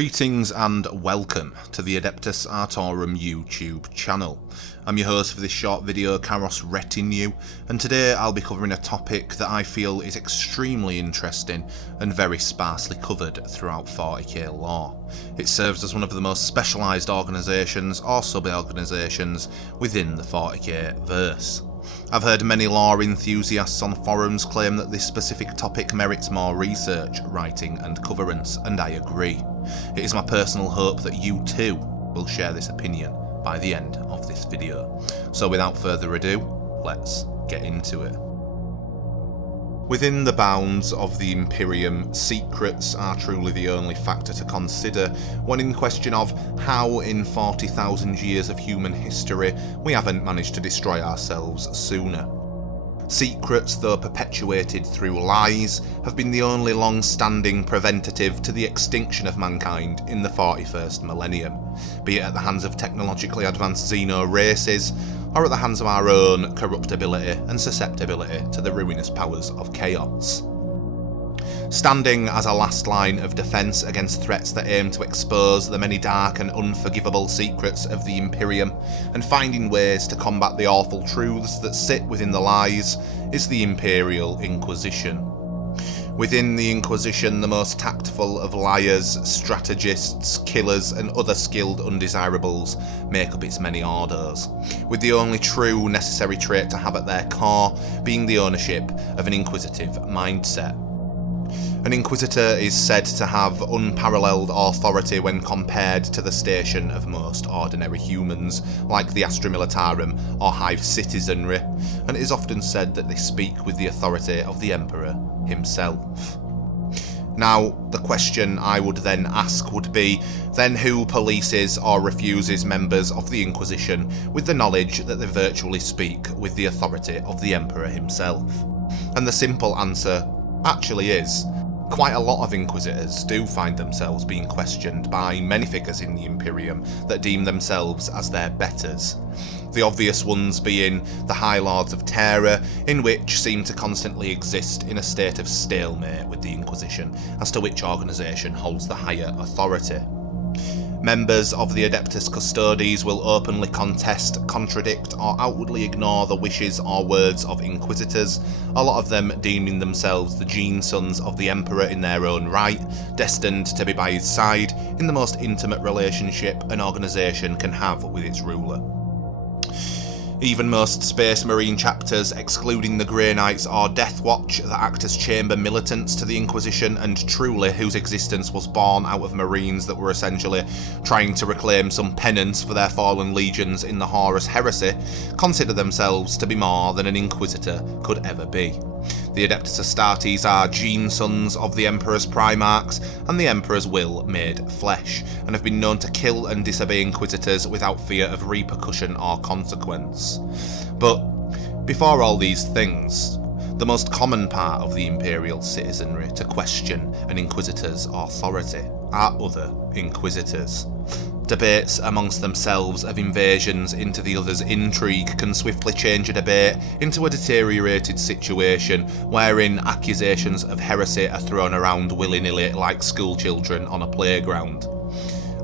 Greetings and welcome to the Adeptus Artorum YouTube channel. I'm your host for this short video, Karos Retinue, and today I'll be covering a topic that I feel is extremely interesting and very sparsely covered throughout 40k lore. It serves as one of the most specialised organisations or sub-organisations within the 40k verse. I've heard many lore enthusiasts on forums claim that this specific topic merits more research, writing and coverance, and I agree. It is my personal hope that you too will share this opinion by the end of this video. So without further ado, let's get into it. Within the bounds of the Imperium, secrets are truly the only factor to consider when in question of how in 40,000 years of human history we haven't managed to destroy ourselves sooner. Secrets, though perpetuated through lies, have been the only long-standing preventative to the extinction of mankind in the 41st millennium, be it at the hands of technologically advanced xeno races, or at the hands of our own corruptibility and susceptibility to the ruinous powers of chaos. Standing as a last line of defence against threats that aim to expose the many dark and unforgivable secrets of the Imperium, and finding ways to combat the awful truths that sit within the lies, is the Imperial Inquisition. Within the Inquisition, the most tactful of liars, strategists, killers and other skilled undesirables make up its many orders, with the only true necessary trait to have at their core being the ownership of an inquisitive mindset. An Inquisitor is said to have unparalleled authority when compared to the station of most ordinary humans, like the Astra Militarum or Hive citizenry, and it is often said that they speak with the authority of the Emperor himself. Now, the question I would then ask would be, then who polices or refuses members of the Inquisition with the knowledge that they virtually speak with the authority of the Emperor himself? And the simple answer actually is, quite a lot of Inquisitors do find themselves being questioned by many figures in the Imperium that deem themselves as their betters. The obvious ones being the High Lords of Terror, in which seem to constantly exist in a state of stalemate with the Inquisition as to which organisation holds the higher authority. Members of the Adeptus Custodes will openly contest, contradict or outwardly ignore the wishes or words of Inquisitors, a lot of them deeming themselves the gene sons of the Emperor in their own right, destined to be by his side in the most intimate relationship an organisation can have with its ruler. Even most Space Marine chapters, excluding the Grey Knights or Death Watch, that act as chamber militants to the Inquisition and truly whose existence was born out of Marines that were essentially trying to reclaim some penance for their fallen legions in the Horus Heresy, consider themselves to be more than an Inquisitor could ever be. The Adeptus Astartes are gene sons of the Emperor's Primarchs and the Emperor's will made flesh, and have been known to kill and disobey Inquisitors without fear of repercussion or consequence. But before all these things, the most common part of the Imperial citizenry to question an Inquisitor's authority are other Inquisitors. Debates amongst themselves of invasions into the other's intrigue can swiftly change a debate into a deteriorated situation wherein accusations of heresy are thrown around willy-nilly like schoolchildren on a playground.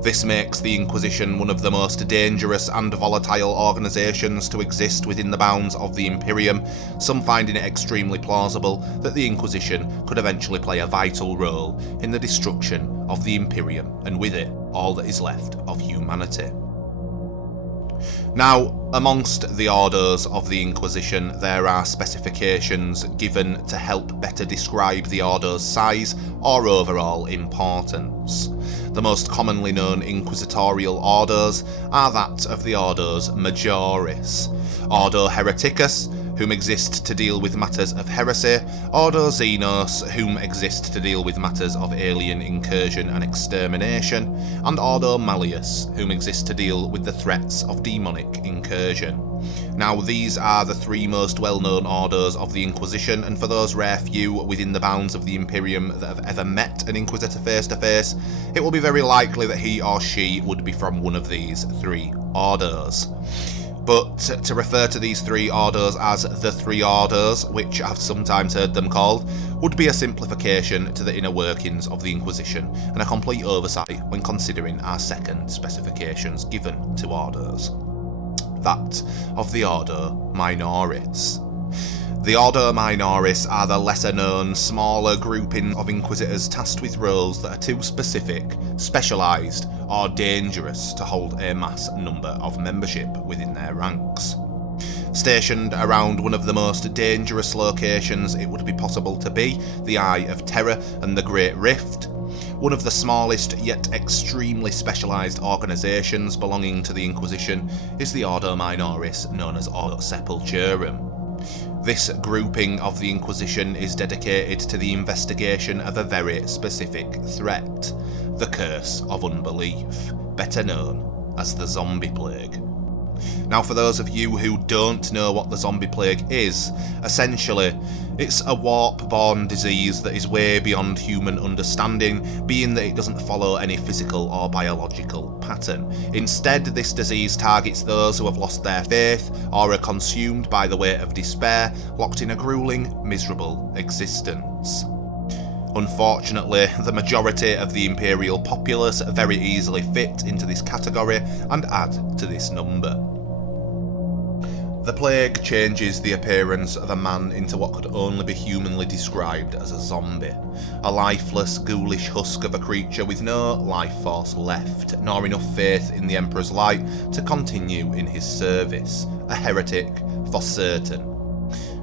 This makes the Inquisition one of the most dangerous and volatile organisations to exist within the bounds of the Imperium, some finding it extremely plausible that the Inquisition could eventually play a vital role in the destruction of the Imperium, and with it, all that is left of humanity. Now, amongst the orders of the Inquisition, there are specifications given to help better describe the order's size or overall importance. The most commonly known inquisitorial orders are that of the Orders Majoris, Ordo Hereticus, whom exist to deal with matters of heresy, Ordo Xenos, whom exist to deal with matters of alien incursion and extermination, and Ordo Malleus, whom exist to deal with the threats of demonic incursion. Now, these are the three most well-known orders of the Inquisition, and for those rare few within the bounds of the Imperium that have ever met an Inquisitor face to face, it will be very likely that he or she would be from one of these three orders. but to refer to these three orders as the three orders, which I've sometimes heard them called, would be a simplification to the inner workings of the Inquisition and a complete oversight when considering our second specifications given to orders. That of the Ordo Minoris. The Ordo Minoris are the lesser-known, smaller grouping of Inquisitors tasked with roles that are too specific, specialised, or dangerous to hold a mass number of membership within their ranks. Stationed around one of the most dangerous locations it would be possible to be, the Eye of Terror and the Great Rift, one of the smallest yet extremely specialised organisations belonging to the Inquisition is the Ordo Minoris known as Ordo Sepulturum. This grouping of the Inquisition is dedicated to the investigation of a very specific threat, the Curse of Unbelief, better known as the Zombie Plague. Now, for those of you who don't know what the Zombie Plague is, essentially, it's a warp-borne disease that is way beyond human understanding, being that it doesn't follow any physical or biological pattern. Instead, this disease targets those who have lost their faith or are consumed by the weight of despair, locked in a grueling, miserable existence. Unfortunately, the majority of the Imperial populace very easily fit into this category and add to this number. The plague changes the appearance of a man into what could only be humanly described as a zombie, a lifeless, ghoulish husk of a creature with no life force left, nor enough faith in the Emperor's light to continue in his service, a heretic for certain.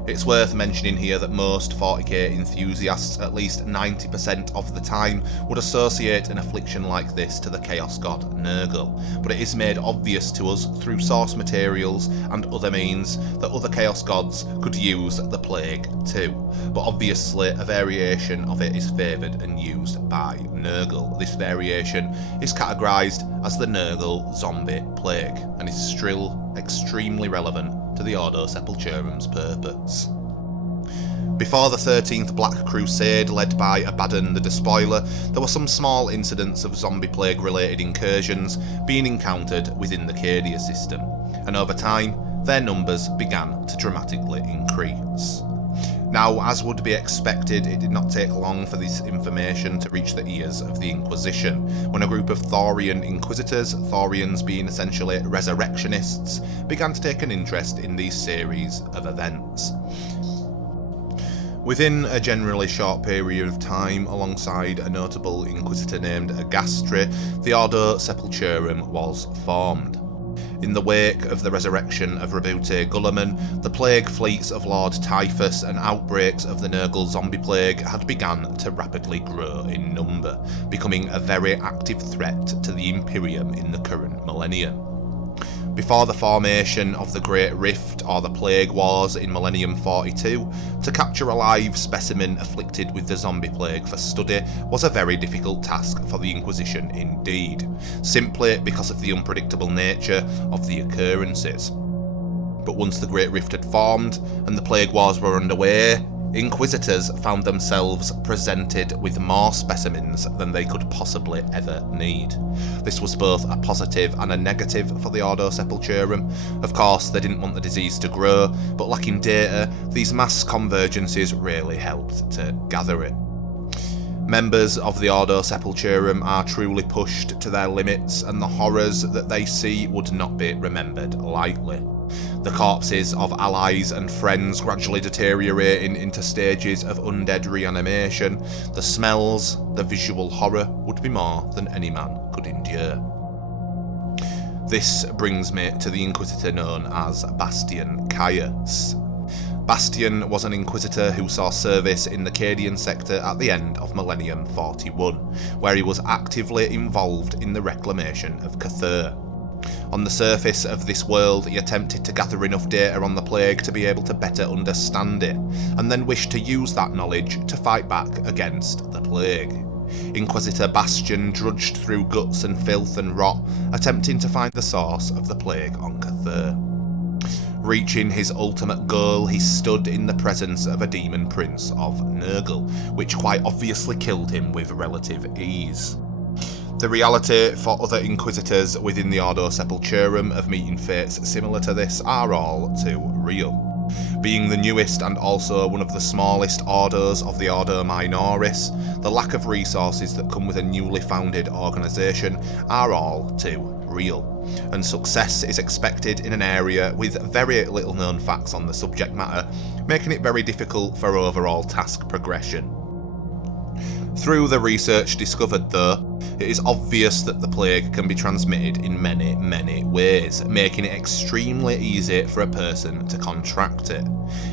It's worth mentioning here that most 40k enthusiasts, at least 90% of the time, would associate an affliction like this to the Chaos God Nurgle, but it is made obvious to us through source materials and other means that other Chaos Gods could use the plague too, but obviously a variation of it is favoured and used by Nurgle. This variation is categorised as the Nurgle Zombie Plague, and is still extremely relevant to the Ordo Sepulturum's purpose. Before the 13th Black Crusade, led by Abaddon the Despoiler, there were some small incidents of zombie plague related incursions being encountered within the Cadia system, and over time their numbers began to dramatically increase. Now, as would be expected, it did not take long for this information to reach the ears of the Inquisition, when a group of Thorian Inquisitors, Thorians being essentially resurrectionists, began to take an interest in these series of events. Within a generally short period of time, alongside a notable Inquisitor named Agastri, the Ordo Sepulturum was formed. In the wake of the resurrection of Rabute Gulliman, the plague fleets of Lord Typhus and outbreaks of the Nurgle zombie plague had begun to rapidly grow in number, becoming a very active threat to the Imperium in the current millennium. Before the formation of the Great Rift or the Plague Wars in Millennium 42, to capture a live specimen afflicted with the zombie plague for study was a very difficult task for the Inquisition indeed, simply because of the unpredictable nature of the occurrences. But once the Great Rift had formed and the Plague Wars were underway, Inquisitors found themselves presented with more specimens than they could possibly ever need. This was both a positive and a negative for the Ordo Sepulturum. Of course, they didn't want the disease to grow, but lacking data, these mass convergences really helped to gather it. Members of the Ordo Sepulturum are truly pushed to their limits, and the horrors that they see would not be remembered lightly. The corpses of allies and friends gradually deteriorating into stages of undead reanimation, the smells, the visual horror would be more than any man could endure. This brings me to the Inquisitor known as Bastian Caius. Bastian was an Inquisitor who saw service in the Cadian sector at the end of Millennium 41, where he was actively involved in the reclamation of Cathur. On the surface of this world, he attempted to gather enough data on the plague to be able to better understand it, and then wished to use that knowledge to fight back against the plague. Inquisitor Bastian drudged through guts and filth and rot, attempting to find the source of the plague on Cathur. Reaching his ultimate goal, he stood in the presence of a demon prince of Nurgle, which quite obviously killed him with relative ease. The reality for other Inquisitors within the Ordo Sepulturum of meeting fates similar to this are all too real. Being the newest and also one of the smallest orders of the Ordo Minoris, the lack of resources that come with a newly founded organisation are all too real, and success is expected in an area with very little known facts on the subject matter, making it very difficult for overall task progression. Through the research discovered though, it is obvious that the plague can be transmitted in many ways, making it extremely easy for a person to contract it.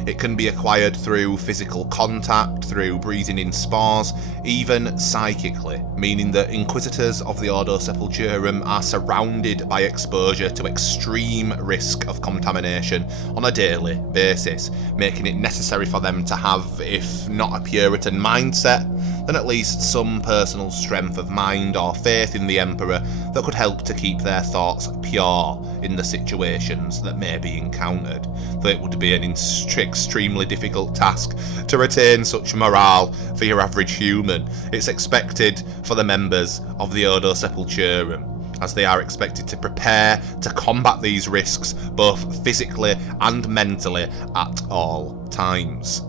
It can be acquired through physical contact, through breathing in spores, even psychically, meaning that Inquisitors of the Ordo Sepulturum are surrounded by exposure to extreme risk of contamination on a daily basis, making it necessary for them to have, if not a Puritan mindset, then at least some personal strength of mind or faith in the Emperor that could help to keep their thoughts pure in the situations that may be encountered, though it would be an extremely difficult task to retain such morale for your average human. It's expected for the members of the Ordo Sepulturum, as they are expected to prepare to combat these risks both physically and mentally at all times.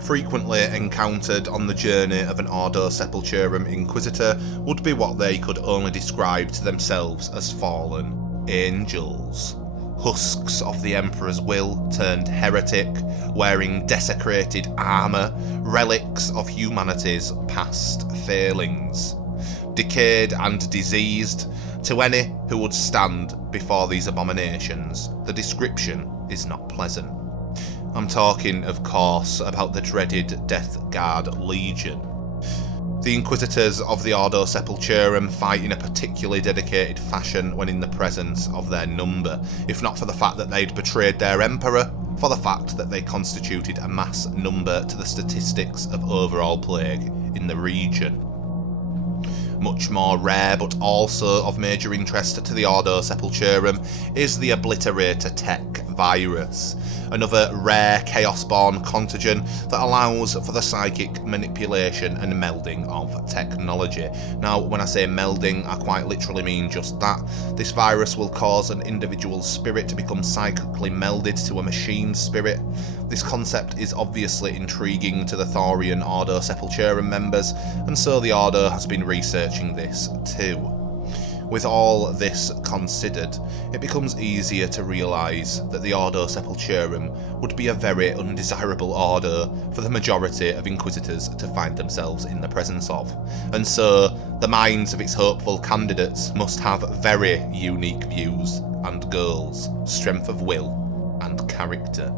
Frequently encountered on the journey of an Ordo Sepulturum Inquisitor would be what they could only describe to themselves as fallen angels. Husks of the Emperor's will turned heretic, wearing desecrated armour, relics of humanity's past failings. Decayed and diseased, to any who would stand before these abominations, the description is not pleasant. I'm talking, of course, about the dreaded Death Guard Legion. The Inquisitors of the Ordo Sepulturum fight in a particularly dedicated fashion when in the presence of their number, if not for the fact that they'd betrayed their Emperor, for the fact that they constituted a mass number to the statistics of overall plague in the region. Much more rare, but also of major interest to the Ordo Sepulturum, is the Obliterator Tech virus, another rare chaos-born contagion that allows for the psychic manipulation and melding of technology. Now, when I say melding, I quite literally mean just that. This virus will cause an individual's spirit to become psychically melded to a machine's spirit. This concept is obviously intriguing to the Thorian Ordo Sepulturum members, and so the Ordo has been researching this too. With all this considered, it becomes easier to realise that the Ordo Sepulturum would be a very undesirable order for the majority of Inquisitors to find themselves in the presence of, and so the minds of its hopeful candidates must have very unique views and goals, strength of will and character.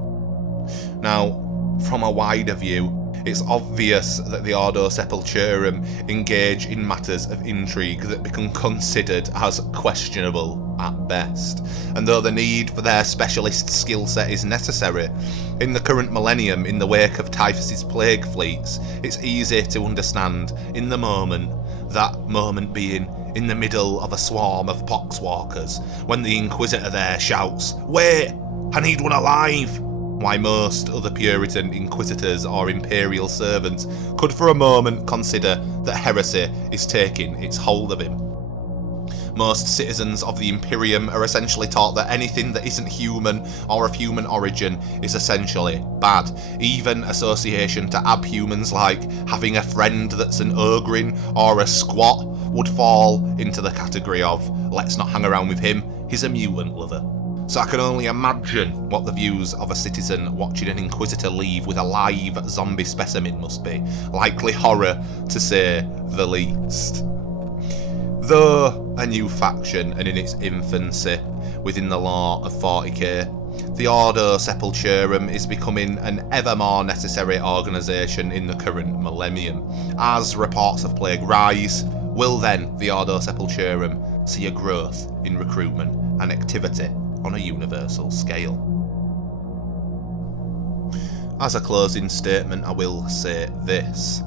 Now, from a wider view, it's obvious that the Ordo Sepulturum engage in matters of intrigue that become considered as questionable at best, and though the need for their specialist skill set is necessary, in the current millennium in the wake of Typhus's plague fleets, it's easy to understand in the moment, that moment being in the middle of a swarm of poxwalkers, when the Inquisitor there shouts, "Wait, I need one alive!" why most other Puritan Inquisitors or Imperial servants could for a moment consider that heresy is taking its hold of him. Most citizens of the Imperium are essentially taught that anything that isn't human or of human origin is essentially bad. Even association to abhumans like having a friend that's an ogrin or a squat would fall into the category of, let's not hang around with him, he's a mutant lover. So I can only imagine what the views of a citizen watching an Inquisitor leave with a live zombie specimen must be. Likely horror, to say the least. Though a new faction and in its infancy within the law of 40k, the Ordo Sepulturum is becoming an ever more necessary organisation in the current millennium. As reports of plague rise, will then the Ordo Sepulturum see a growth in recruitment and activity on a universal scale? As a closing statement, I will say this.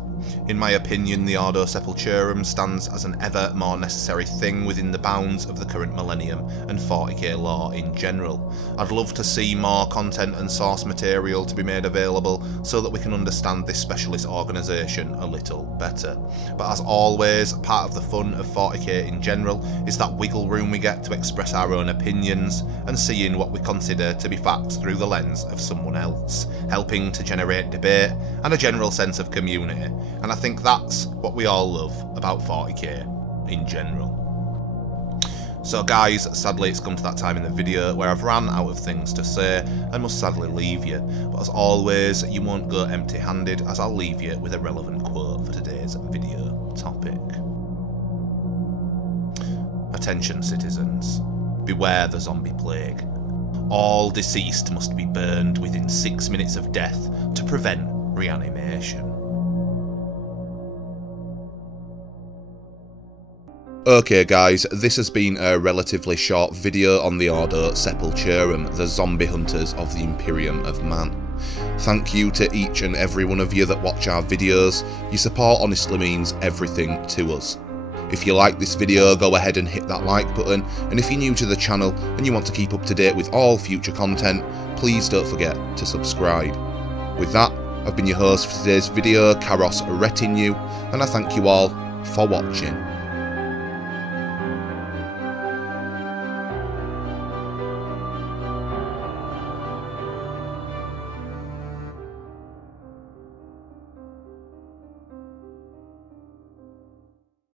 In my opinion, the Ordo Sepulturum stands as an ever more necessary thing within the bounds of the current millennium and 40k lore in general. I'd love to see more content and source material to be made available so that we can understand this specialist organisation a little better. But as always, part of the fun of 40k in general is that wiggle room we get to express our own opinions and seeing what we consider to be facts through the lens of someone else, helping to generate debate and a general sense of community. And I think that's what we all love about 40k in general. So guys, sadly it's come to that time in the video where I've ran out of things to say and must sadly leave you. But as always, you won't go empty-handed, as I'll leave you with a relevant quote for today's video topic. Attention citizens, beware the zombie plague. All deceased must be burned within 6 minutes of death to prevent reanimation. Okay guys, this has been a relatively short video on the Ordo Sepulturum, the zombie hunters of the Imperium of Man. Thank you to each and every one of you that watch our videos. Your support honestly means everything to us. If you like this video, go ahead and hit that like button, and if you're new to the channel and you want to keep up to date with all future content, please don't forget to subscribe. With that, I've been your host for today's video, Karos Retinue, and I thank you all for watching.